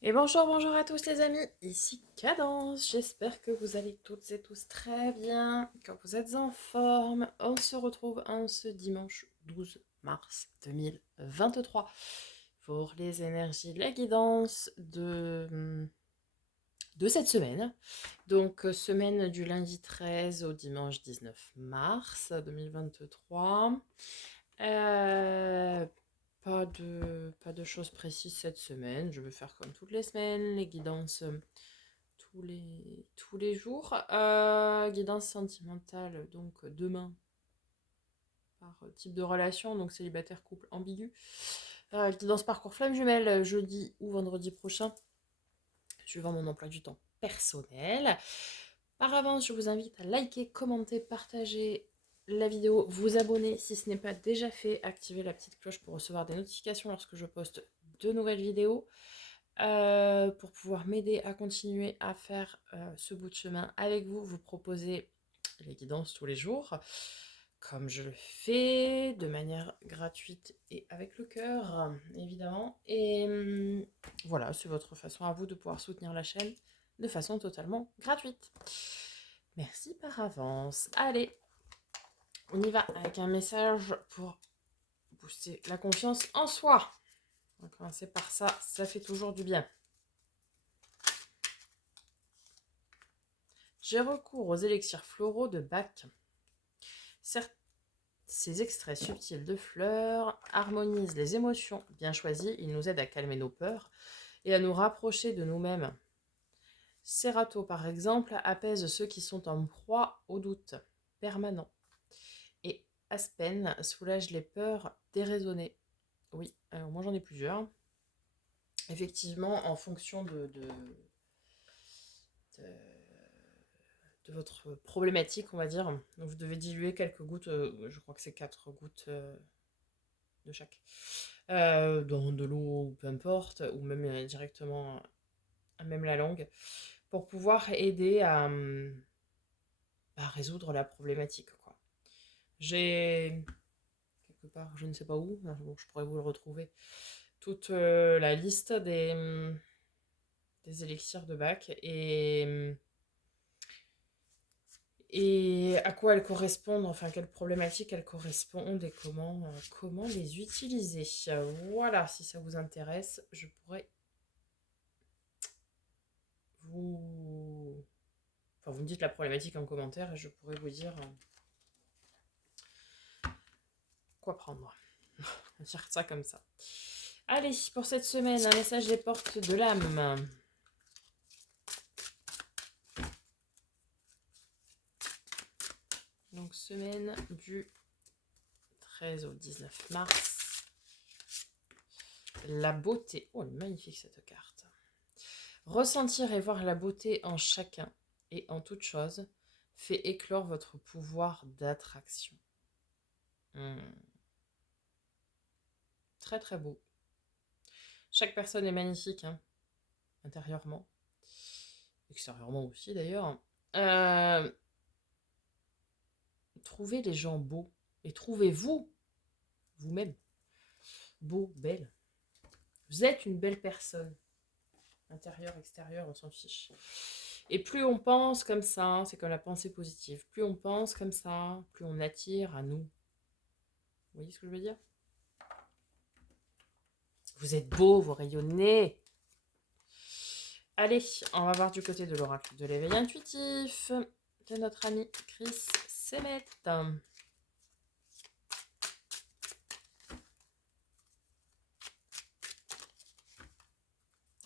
Et bonjour, bonjour à tous les amis, ici Cadence, j'espère que vous allez toutes et tous très bien, que vous êtes en forme. On se retrouve en ce dimanche 12 mars 2023 pour les énergies de la guidance de cette semaine. Donc semaine du lundi 13 au dimanche 19 mars 2023. Euh, pas de choses précises cette semaine. Je vais faire comme toutes les semaines, les guidances tous les jours. Guidance sentimentale, donc demain, par type de relation, donc célibataire, couple, ambigu. Guidance parcours flamme jumelle, jeudi ou vendredi prochain, suivant mon emploi du temps personnel. Par avance, je vous invite à liker, commenter, partager la vidéo, vous abonner si ce n'est pas déjà fait, activer la petite cloche pour recevoir des notifications lorsque je poste de nouvelles vidéos, pour pouvoir m'aider à continuer à faire ce bout de chemin avec vous, vous proposer les guidances tous les jours, comme je le fais, de manière gratuite et avec le cœur, évidemment. Et voilà, c'est votre façon à vous de pouvoir soutenir la chaîne de façon totalement gratuite. Merci par avance. Allez, on y va avec un message pour booster la confiance en soi. On va commencer par ça, ça fait toujours du bien. J'ai recours aux élixirs floraux de Bach. Certes, ces extraits subtils de fleurs harmonisent les émotions bien choisies, ils nous aident à calmer nos peurs et à nous rapprocher de nous-mêmes. Serato, par exemple, apaise ceux qui sont en proie au doute permanent. Et Aspen soulage les peurs déraisonnées. Oui, alors moi j'en ai plusieurs. Effectivement, en fonction de, de votre problématique, on va dire, donc vous devez diluer quelques gouttes, je crois que c'est 4 gouttes de chaque, dans de l'eau, peu importe, ou même directement à même la langue, pour pouvoir aider à résoudre la problématique, quoi. J'ai quelque part, je ne sais pas où, bon, je pourrais vous le retrouver, toute la liste des élixirs de Bach et à quoi elles correspondent, enfin quelles problématiques elles correspondent et comment les utiliser. Voilà, si ça vous intéresse, je pourrais vous... Enfin, vous me dites la problématique en commentaire et je pourrais vous dire quoi prendre. On va dire ça comme ça. Allez, pour cette semaine, un message des portes de l'âme. Donc, semaine du 13 au 19 mars. La beauté. Oh, elle est magnifique cette carte. Ressentir et voir la beauté en chacun et en toute chose fait éclore votre pouvoir d'attraction. Très très beau. Chaque personne est magnifique, hein, intérieurement. Extérieurement aussi d'ailleurs. Euh, Trouvez les gens beaux et trouvez-vous vous-même beau, belle. Vous êtes une belle personne. Intérieur, extérieur, on s'en fiche. Et plus on pense comme ça, c'est comme la pensée positive, plus on pense comme ça, plus on attire à nous. Vous voyez ce que je veux dire? Vous êtes beau, vous rayonnez. Allez, on va voir du côté de l'oracle de l'éveil intuitif de notre ami Chris Semet.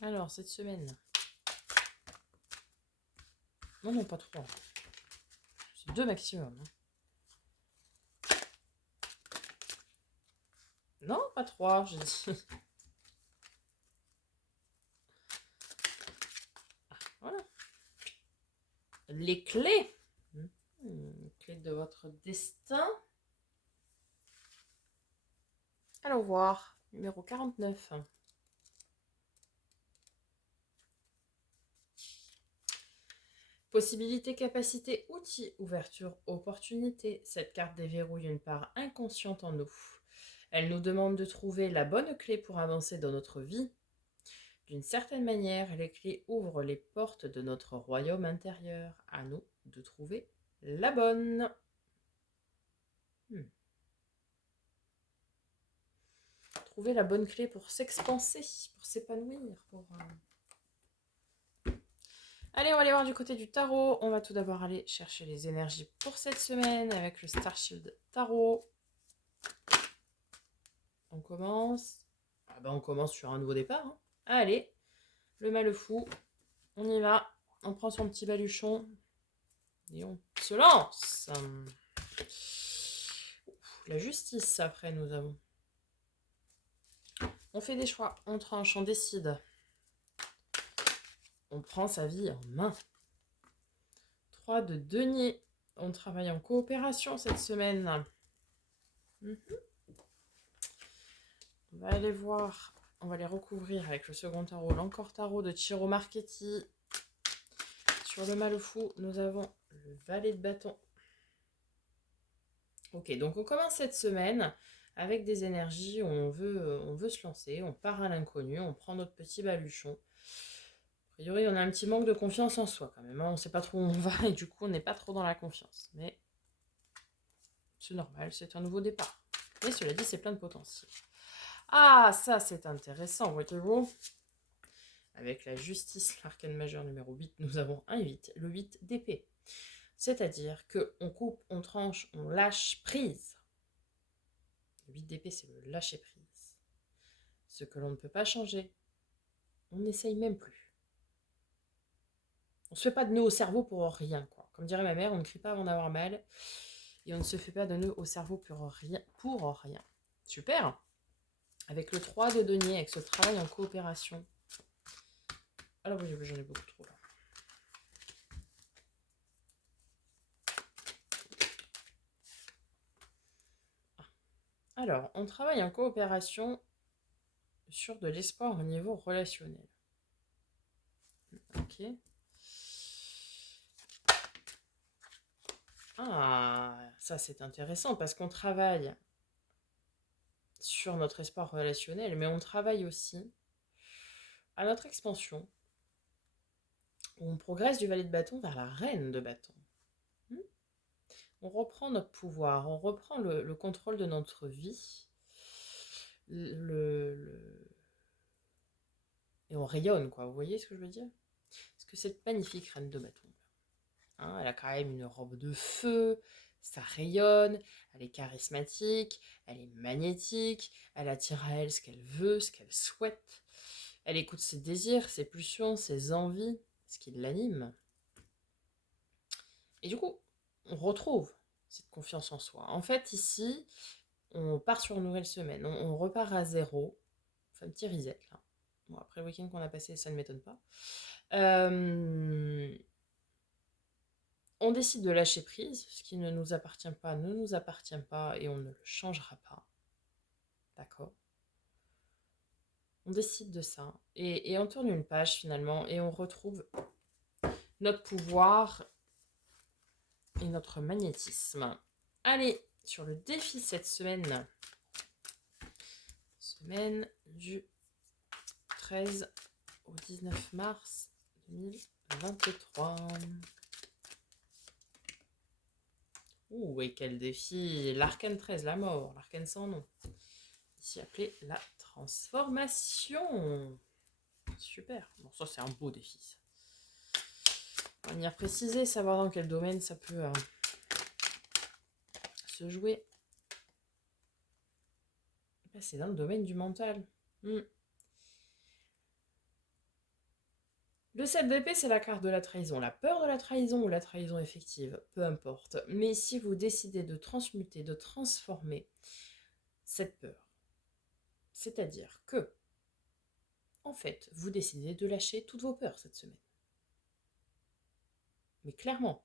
Alors, cette semaine... Non, non, pas trois. C'est 2 maximum. Non, pas 3, j'ai dit. Voilà. Les clés. Clés de votre destin. Allons voir. Numéro 49. Possibilité, capacité, outils, ouverture, opportunité. Cette carte déverrouille une part inconsciente en nous. Elle nous demande de trouver la bonne clé pour avancer dans notre vie. D'une certaine manière, les clés ouvrent les portes de notre royaume intérieur. À nous de trouver la bonne. Trouver la bonne clé pour s'expanser, pour s'épanouir. Allez, on va aller voir du côté du tarot. On va tout d'abord aller chercher les énergies pour cette semaine avec le Star Shield Tarot. On commence. On commence sur un nouveau départ. Hein. Allez, le mal fou. On y va. On prend son petit baluchon. Et on se lance. La justice, après, nous avons. On fait des choix. On tranche, on décide. On prend sa vie en main. 3 de denier. On travaille en coopération cette semaine. On va aller voir. On va les recouvrir avec le second tarot, l'encore tarot de Ciro Marchetti. Sur le mal fou, nous avons le valet de bâton. Ok, donc on commence cette semaine avec des énergies où on veut se lancer, on part à l'inconnu, on prend notre petit baluchon. A priori, on a un petit manque de confiance en soi quand même. Hein. On ne sait pas trop où on va et du coup, on n'est pas trop dans la confiance. Mais c'est normal, c'est un nouveau départ. Mais cela dit, c'est plein de potentiel. Ah, ça c'est intéressant, voyez-vous. Avec la justice, l'arcane majeur numéro 8, nous avons un 8, le 8 d'épée. C'est-à-dire qu'on coupe, on tranche, on lâche prise. Le 8 d'épée, c'est le lâcher prise. Ce que l'on ne peut pas changer, on n'essaye même plus. On ne se fait pas de nœud au cerveau pour rien, quoi. Comme dirait ma mère, on ne crie pas avant d'avoir mal. Et on ne se fait pas de nœud au cerveau pour rien. Super. Avec le 3 de denier, avec ce travail en coopération. Alors oui, j'en ai beaucoup trop là. Alors, on travaille en coopération sur de l'espoir au niveau relationnel. Ok. Ah, ça c'est intéressant parce qu'on travaille sur notre espoir relationnel, mais on travaille aussi à notre expansion. On progresse du valet de bâton vers la reine de bâton. On reprend notre pouvoir, on reprend le contrôle de notre vie. Et on rayonne, quoi. Vous voyez ce que je veux dire? Parce que cette magnifique reine de bâton, hein, elle a quand même une robe de feu, ça rayonne, elle est charismatique, elle est magnétique, elle attire à elle ce qu'elle veut, ce qu'elle souhaite. Elle écoute ses désirs, ses pulsions, ses envies, ce qui l'anime. Et du coup, on retrouve cette confiance en soi. En fait, ici, on part sur une nouvelle semaine. On repart à zéro. On fait un petit reset, là. Bon, après le week-end qu'on a passé, ça ne m'étonne pas. On décide de lâcher prise. Ce qui ne nous appartient pas ne nous appartient pas et on ne le changera pas. D'accord? On décide de ça. Et on tourne une page, finalement, et on retrouve notre pouvoir et notre magnétisme. Allez, sur le défi cette semaine. Semaine du 13 au 19 mars 2023. Ouh, et quel défi! L'arcane 13, la mort, l'arcane sans nom. Ici appelé la transformation. Super. Bon, ça c'est un beau défi. Ça. On va venir préciser, savoir dans quel domaine ça peut se jouer. C'est dans le domaine du mental. Le 7 d'épée, c'est la carte de la trahison. La peur de la trahison ou la trahison effective, peu importe. Mais si vous décidez de transmuter, de transformer cette peur, c'est-à-dire que, en fait, vous décidez de lâcher toutes vos peurs cette semaine. Mais clairement,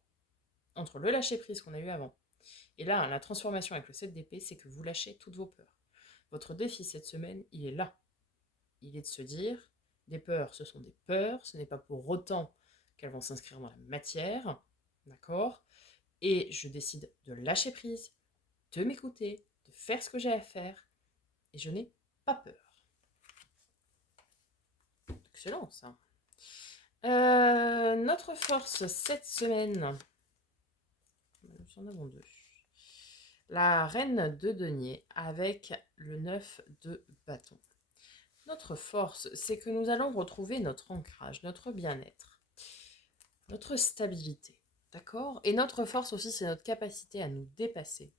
entre le lâcher-prise qu'on a eu avant, et là, la transformation avec le 7 d'épée, c'est que vous lâchez toutes vos peurs. Votre défi cette semaine, il est là. Il est de se dire, des peurs, ce sont des peurs, ce n'est pas pour autant qu'elles vont s'inscrire dans la matière, d'accord? Et je décide de lâcher prise, de m'écouter, de faire ce que j'ai à faire, et je n'ai pas peur. Donc excellent ça. Notre force cette semaine, nous en avons deux. La reine de denier avec le 9 de bâton. Notre force, c'est que nous allons retrouver notre ancrage, notre bien-être, notre stabilité, d'accord? Et notre force aussi, c'est notre capacité à nous dépasser,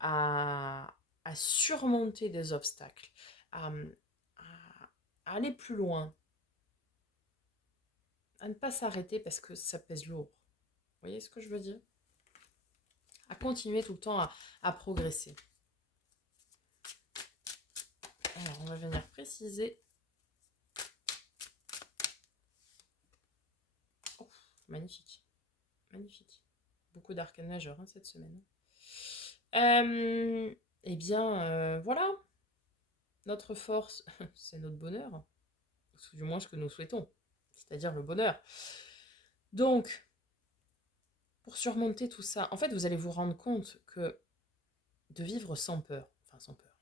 à surmonter des obstacles, à, à aller plus loin, à ne pas s'arrêter parce que ça pèse lourd. Vous voyez ce que je veux dire? À continuer tout le temps à progresser. Alors, on va venir préciser. Oh, magnifique. Magnifique. Beaucoup d'arcanes majeurs cette semaine. Eh bien, voilà. Notre force, c'est notre bonheur. Ou du moins ce que nous souhaitons. C'est-à-dire le bonheur. Donc, pour surmonter tout ça, en fait, vous allez vous rendre compte que de vivre sans peur, enfin sans peur,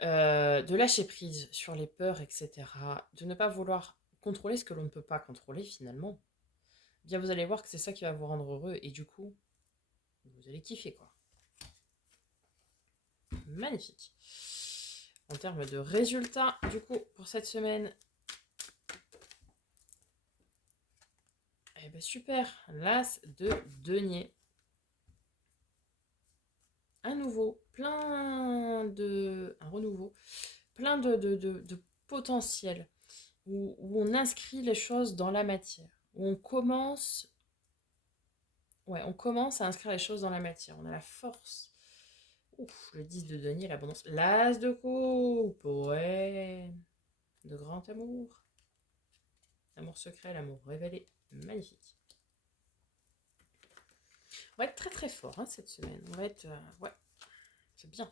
de lâcher prise sur les peurs, etc., de ne pas vouloir contrôler ce que l'on ne peut pas contrôler finalement, eh bien vous allez voir que c'est ça qui va vous rendre heureux et du coup, vous allez kiffer quoi. Magnifique. En termes de résultats, du coup, pour cette semaine, eh ben super, l'as de denier. Un renouveau, plein de potentiel, où on inscrit les choses dans la matière, où on commence à inscrire les choses dans la matière, on a la force. Ouf, le 10 de denier, l'abondance, l'as de coupe, ouais, de grand amour, l'amour secret, l'amour révélé, magnifique. On va être très très fort cette semaine, on va être, ouais, c'est bien.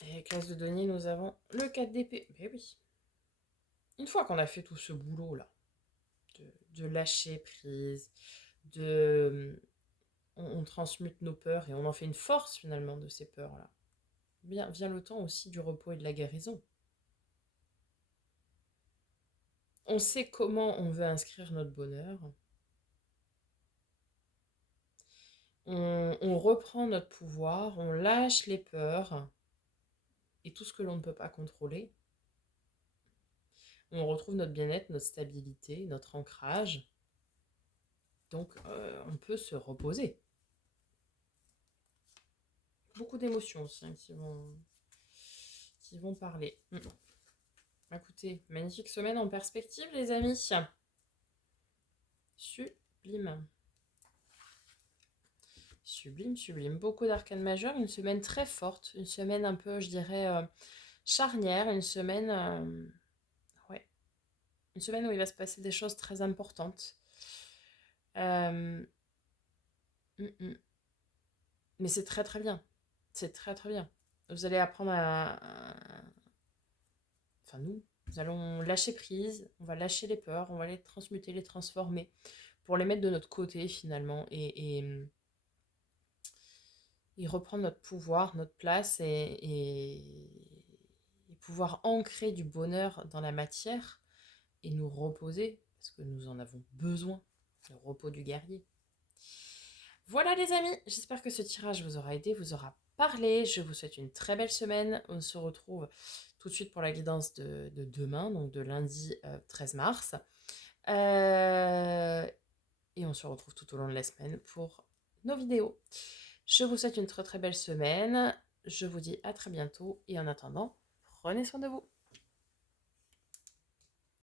Et classe de denier, nous avons le 4 d'épée. Mais oui. Une fois qu'on a fait tout ce boulot-là, de lâcher prise, on transmute nos peurs et on en fait une force finalement de ces peurs-là. Vient le temps aussi du repos et de la guérison. On sait comment on veut inscrire notre bonheur. On reprend notre pouvoir, on lâche les peurs et tout ce que l'on ne peut pas contrôler. On retrouve notre bien-être, notre stabilité, notre ancrage. Donc, on peut se reposer. Beaucoup d'émotions aussi qui vont parler. Écoutez, magnifique semaine en perspective, les amis. Sublime. Sublime, sublime. Beaucoup d'arcanes majeures. Une semaine très forte. Une semaine un peu, je dirais, charnière. Une semaine... ouais. Une semaine où il va se passer des choses très importantes. Mais c'est très très bien. C'est très très bien. Vous allez apprendre enfin nous allons lâcher prise, on va lâcher les peurs, on va les transmuter, les transformer pour les mettre de notre côté finalement et reprendre notre pouvoir, notre place et pouvoir ancrer du bonheur dans la matière et nous reposer parce que nous en avons besoin, le repos du guerrier. Voilà les amis, j'espère que ce tirage vous aura aidé, vous aura parlé. Je vous souhaite une très belle semaine. On se retrouve tout de suite pour la guidance de demain, donc de lundi 13 mars. Et on se retrouve tout au long de la semaine pour nos vidéos. Je vous souhaite une très très belle semaine. Je vous dis à très bientôt et en attendant, prenez soin de vous.